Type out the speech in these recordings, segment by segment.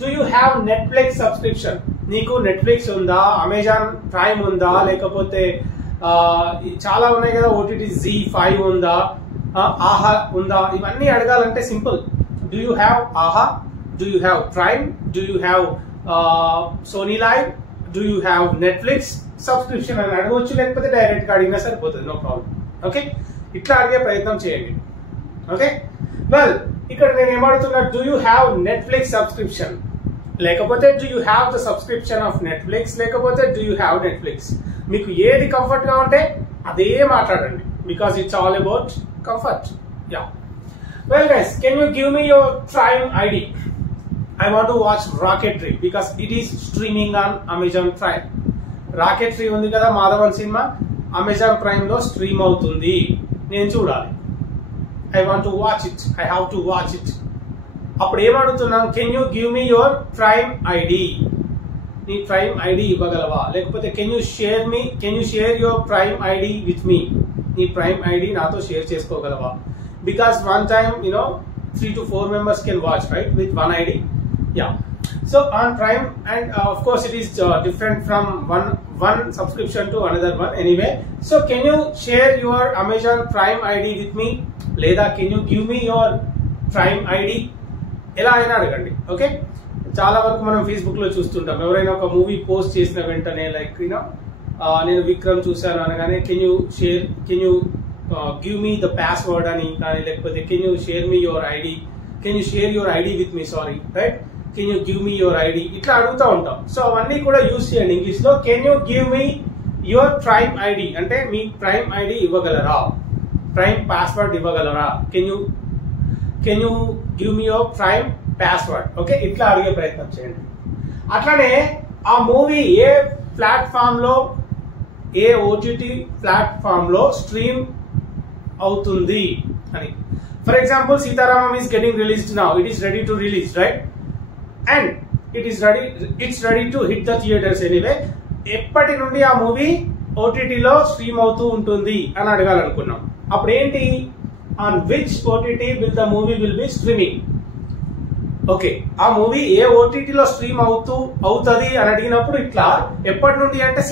Do you have Netflix subscription? నీకు Netflix ఉందా, Amazon prime ఉందా, లేకపోతే చాలా ఉన్నాయి కదా, ఓటీటీ Z5 ఉందా, ఆహా ఉందా? ఇవన్నీ అడగాలంటే simple. Do you have Aha, do you have Prime, do you have Sony LIV, do you have Netflix subscription అని అడగవచ్చు, లేకపోతే డైరెక్ట్ గా అడిగినా సరిపోతుంది, నో ప్రాబ్లం. ఓకే, ఇట్లా అడిగే ప్రయత్నం చేయండి. ఓకే, వెల్ ఇక్కడ నేను ఏమడుతున్నా, do you have Netflix subscription, లేకపోతే do you have the subscription of Netflix, లేకపోతే డూ యూ హ్యావ్ నెట్ఫ్లిక్స్. మీకు ఏది కంఫర్ట్ గా ఉంటే అదే మాట్లాడండి, because it's all about comfort. Yeah, well guys, can you give me your Prime ID? I want to watch Rocketry because it is streaming on Amazon Prime. Rocketry ఉంది కదా, Madhavan cinema Amazon prime లో stream అవుతుంది, నేను చూడాలి. I want to watch it, I have to watch it. అప్పుడు ఏమడుగుతున్నాం, can you give me your Prime ID? నీ Prime ID ఇవ్వగలవా? లేకపోతే can you share your Prime ID with me? నీ ప్రైమ్ ఐడి నాతో షేర్ చేసుకోగలవా? Because one time 3 to 4 members can watch, right, with one ID. Yeah, so on Prime, and of course it is different from one subscription to another one anyway. So can you share your Amazon Prime ID with me? Leda, can you give me your Prime ID? ఎలా అయినా అడగండి. Okay, చాలా వరకు మనం Facebook లో చూస్తుంటాం, ఎవరైనా ఒక మూవీ పోస్ట్ చేసిన వెంటనే లైక్ నేను విక్రమ్ చూశాను అనగానే can you give me the password అని, కానీ లేకపోతే can you share me your ID, can you share your ID with me, sorry right, can you give me your ID, ఇట్లా అడుగుతూ ఉంటాం. సో అవన్నీ కూడా యూజ్ చేయండి ఇంగ్లీష్ లో. Can you give me your Prime ID అంటే మీ prime ID ఇవ్వగలరా, prime password ఇవ్వగలరా, can you give me your prime password. Okay, ఇట్లా అడిగే ప్రయత్నం చేయండి. అట్లానే ఆ మూవీ ఏ ప్లాట్ఫామ్ లో, ఏ ఓటీటీ ప్లాట్ఫామ్ లో స్ట్రీమ్ అవుతుంది అని. For example, Sita Ramam is getting released now, it is ready to release, right, and it's ready to hit the theatres anyway. ఎప్పటి నుండి ఆ మూవీ ఓటీటీలో స్ట్రీమ్ అవుతూ ఉంటుంది అని అడగాలనుకున్నాం. అప్పుడు ఏంటి, on which OTT will the movie will be streaming. Okay, ఆ మూవీ ఏ ఓటీటీలో స్ట్రీమ్ అవుతుంది అని అడిగినప్పుడు ఇట్లా ఎప్పటి నుండి అంటే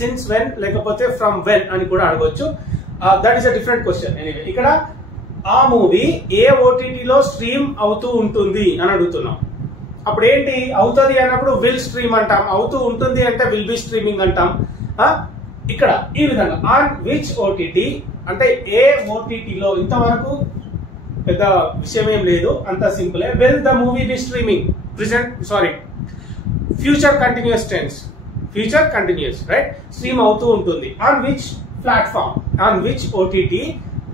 సిన్స్ వెన్ లేకపోతే ఫ్రమ్ వెన్ అని కూడా అడగొచ్చు. That is a different question. Anyway, ఇక్కడ ఆ మూవీ ఏ ఓటీటీలో స్ట్రీమ్ అవుతూ ఉంటుంది అని అడుగుతున్నాం. అప్పుడు ఏంటి, అవుతుంది అన్నప్పుడు విల్ స్ట్రీమ్ అంటాం, అవుతూ ఉంటుంది అంటే విల్ బి స్ట్రీమింగ్ అంటాం. ఇక్కడ ఈ విధంగా ఆన్ విచ్ ఓటీటీ అంటే ఏ ఓటీటీలో, ఇంతవరకు పెద్ద విషయం ఏం లేదు, అంత సింపులే. Will the movie be streaming, future continuous tense, future continuous, right, stream అవుతూ ఉంటుంది. On which platform, on which OTT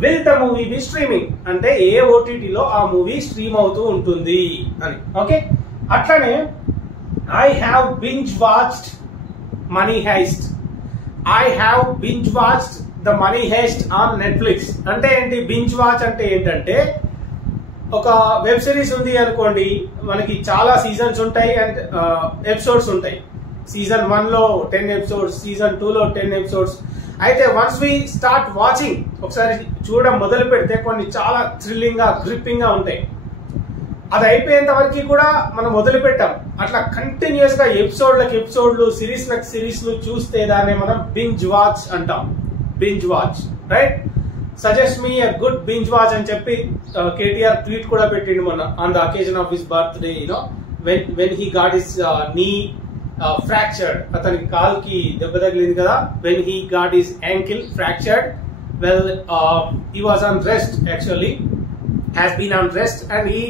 will the movie be streaming అంటే ఏ ఓటీటీలో ఆ మూవీ స్ట్రీమ్ అవుతూ ఉంటుంది అని. ఓకే, అట్లానే I have binge watched money heist, I have binge watched the money heist on Netflix అంటే ఏంటి, బింజ్ వాచ్ అంటే ఏంటంటే ఒక వెబ్ సిరీస్ ఉంది అనుకోండి, మనకి చాలా సీజన్స్ ఉంటాయి అండ్ ఎపిసోడ్స్ ఉంటాయి. సీజన్ 1 లో 10 ఎపిసోడ్స్, సీజన్ 2 లో 10 ఎపిసోడ్స్. అయితే వన్స్ వి స్టార్ట్ వాచింగ్, ఒకసారి చూడడం మొదలు పెడితే కొన్ని చాలా థ్రిల్లింగ్ గా, గ్రిప్పింగ్ గా ఉంటాయి. అది అయిపోయేంత వరకు కూడా మనం మొదలు పెట్టాం. అట్లా కంటిన్యూస్ గా ఎపిసోడ్లు, సిరీస్లు చూస్తే దాన్ని మనం బింజ్ వాచ్ అంటాం. Binge watch, right. Suggest me a good binge watch అని చెప్పి కేటీఆర్ ట్వీట్ కూడా పెట్టిండు మొన్న on the అకేజన్ of his birthday. When he got his నీ fractured, అతనికి కాల్కి దెబ్బ తగిలింది కదా, when he got his ankle fractured, well he was on rest, actually has been on rest, and he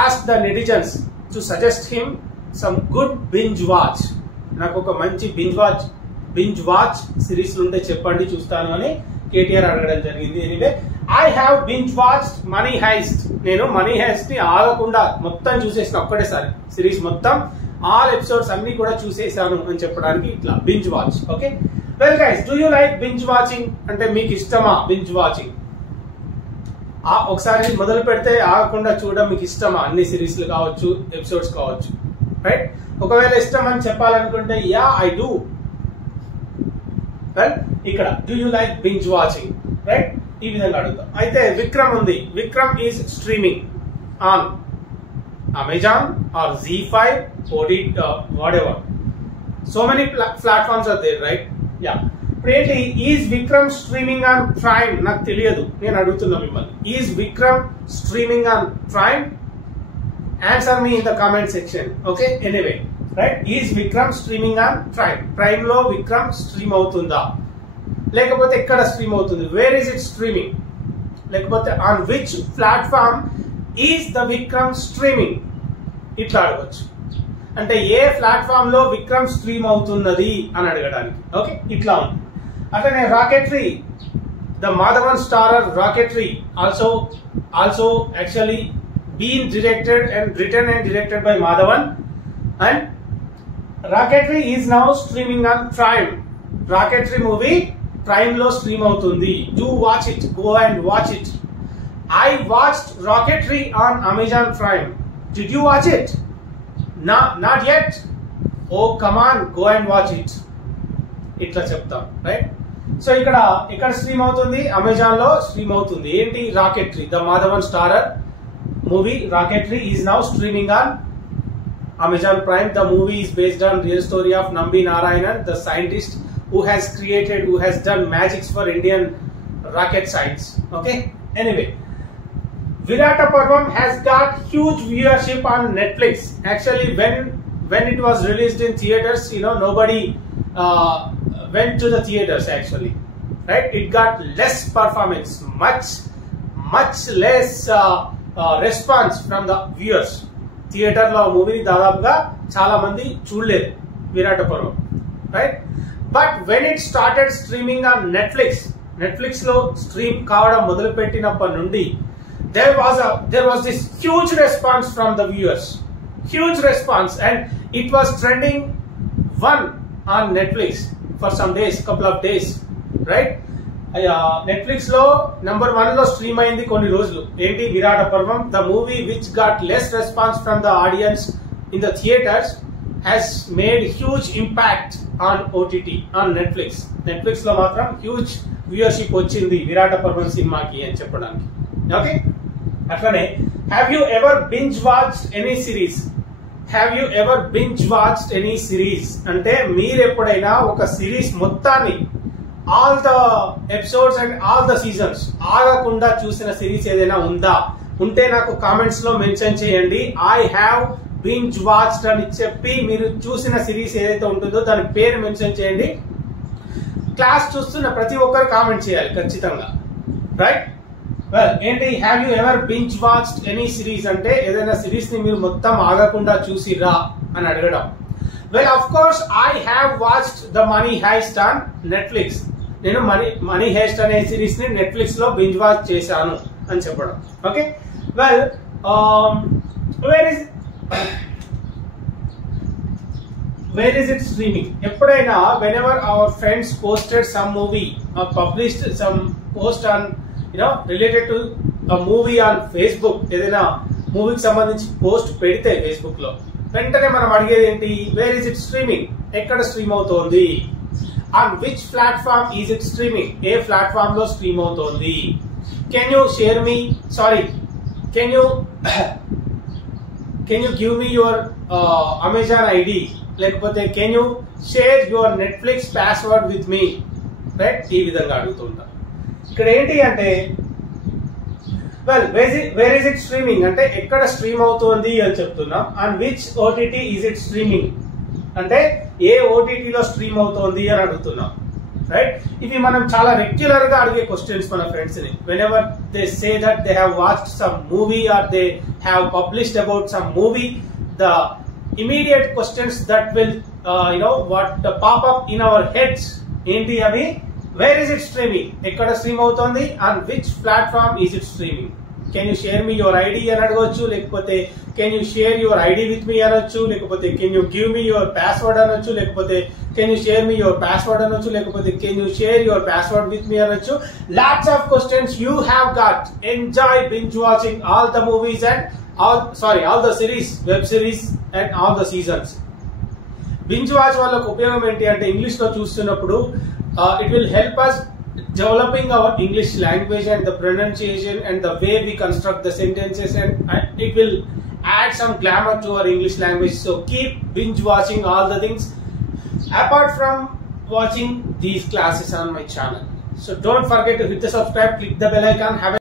asked the netizens to suggest him some good binge watch. నాకు ఒక మంచి binge watch series ఉంటే చెప్పండి, చూస్తాను అని కేటీఆర్ అడగడం జరిగింది. Anyway, I have binge watched money heist, నేను మనీ హైస్ట్ ని ఆగకుండా మొత్తం చూసేసిన ఒక్కటేసారి, సిరీస్ మొత్తం ఆల్ ఎపిసోడ్స్ అన్ని కూడా చూసేసాను అని చెప్పడానికి ఇట్లా binge watch. Okay, well guys, do you like binge watching అంటే మీకు ఇష్టమా బింజ్ వాచింగ్? ఒకసారి మొదలు పెడితే ఆగకుండా చూడడం మీకు ఇష్టమా? అన్ని సిరీస్లు కావచ్చు, ఎపిసోడ్స్ కావచ్చు, రైట్. ఒకవేళ ఇష్టం అని చెప్పాలనుకుంటే యా ఐ డూ. వెల్, ఇక్కడ do you like binge watching, right, ఈ విధంగా అడుగుతాం. అయితే విక్రమ్ ఉంది, Vikram is streaming on Amazon or Z5, OTT, whatever. So many platforms are there, right? Yeah. Is Vikram streaming on Prime? నాకు తెలియదు, నేను అడుగుతున్నా మిమ్మల్ని. Is Vikram streaming on Prime? Answer me in the comment section. Okay. Anyway, right? Is Vikram streaming on Prime? Prime లో Vikram stream అవుతుందా? లేకపోతే ఎక్కడ stream అవుతుంది? Where is it streaming? లేకపోతే on which platform is the Vikram streaming? ఇట్లా అడగచ్చు. అంటే ఏ platform లో విక్రమ్ స్ట్రీమ్ అవుతున్నది అని అడగడానికి. ఓకే, ఇట్లా ఉంది. అట్లనే Rocketry, the Madhavan starrer Rocketry also actually been directed and written and directed by Madhavan, and Rocketry is now streaming on Prime. Rocketry movie Prime లో స్ట్రీమ్ అవుతుంది. Do watch it, go and watch it. I watched Rocketry on Amazon Prime. Did you watch it? Not yet. Oh, come on, go and watch it. ఇట్లా చెప్తాం, right? So ఇక్కడ stream అవుతుంది, Amazon లో stream అవుతుంది. ఏంటి? Rocketry, the Madhavan starrer movie Rocketry is now streaming on Amazon Prime. The movie is based on real story of Nambi Narayanan, the scientist who has done magics for Indian rocket science. Okay. Anyway, Virata Parvam has got huge viewership on Netflix. Actually, when it was released in theaters, nobody went to the theaters actually, right? It got less performance, much less response from the viewers. Theater lo movie dadapuga chaala mandi chudaledu Virata Parvam, right? But when it started streaming on Netflix lo stream kavadam modulu pettinappa nundi there was this huge response from the viewers, huge response, and it was trending 1 on Netflix for some days, couple of days, right? Netflix lo number 1 lo stream ayindi konni rojulu. Enti? Virata Parvam, the movie which got less response from the audience in the theaters has made huge impact on OTT, on Netflix lo matram huge viewership వచ్చింది Virata Parvam సినిమాకి అని చెప్పడానికి. Okay, అట్లనే have you ever binge watched any series? Have you ever binge watched any series అంటే మీరు ఎప్పుడైనా ఒక series మొత్తాన్ని all the episodes and all the seasons ఆగకుండా చూసిన సిరీస్ ఏదైనా ఉంటే నాకు కామెంట్స్ లో మెన్షన్ చేయండి. ఐ హ్యావ్ బింజ్ వాచ్డ్ అని చెప్పి మీరు చూసిన సిరీస్ ఏదైతే ఉంటుందో దాని పేరు మెన్షన్ చేయండి. క్లాస్ చూస్తున్న ప్రతి ఒక్కరు కామెంట్ చేయాలి ఖచ్చితంగా, రైట్? వెల్, ఏంటి have you ever binge watched any series అంటే ఏదైనా సిరీస్ ని మీరు మొత్తం ఆగకుండా చూసిరా అని అడగడం. Well, of course I have watched the money heist on Netflix. నేను మనీ హైస్ట్ అనే సిరీస్ ని నెట్ఫ్లిక్స్ లో బింజ్ వాచ్ చేశాను అని చెప్పడం. Okay, well, where is it streaming? ఎప్పుడైనా whenever our friends posted some movie or published some post on related to a movie on Facebook, ఏదైనా మూవీకి సంబంధించి పోస్ట్ పెడితే ఫేస్బుక్ లో వెంటనే మనం అడిగేది ఏంటి? Where is it streaming? ఎక్కడ స్ట్రీమ్ అవుతోంది? On which platform is it streaming? ఏ ప్లాట్ఫామ్ లో స్ట్రీమ్ అవుతోంది? Can you share me can you give me your Amazon ID, లేకపోతే can you share your Netflix password with me, right? ఈ విధంగా అడుగుతుంటారు. ఇక్కడ ఏంటి అంటే well, where is it streaming అంటే ఎక్కడ స్ట్రీమ్ అవుతోంది అని చెప్తున్నాం. And which OTT is it streaming అంటే ఏ ఓటీటీలో స్ట్రీమ్ అవుతోంది అని అడుగుతున్నాం, రైట్? ఇవి మనం చాలా రెగ్యులర్ గా అడిగే క్వశ్చన్స్ మన ఫ్రెండ్స్ ని. Whenever they say that they have watched some movie or they have published about some movie, the immediate questions that will what pop up in our heads ఏంటి అవి? Where is it streaming? ఎక్కడ stream అవుతోంది? And which platform is it streaming? Can you share me your ID అని అడగవచ్చు, లేకపోతే can you share your ID with me అనొచ్చు, లేకపోతే can you give me your password అనొచ్చు, లేకపోతే can you share me your password అనొచ్చు, లేకపోతే can you share your password with me అనొచ్చు. Lots of questions you have got. Enjoy binge watching all the movies and all the series, web series and all the seasons. Binge watch వాళ్ళకు ఉపయోగం ఏంటి అంటే English లో చూస్తున్నప్పుడు it will help us developing our English language and the pronunciation and the way we construct the sentences, and it will add some glamour to our English language. So keep binge watching all the things apart from watching these classes on my channel. So don't forget to hit the subscribe, click the bell icon. Have a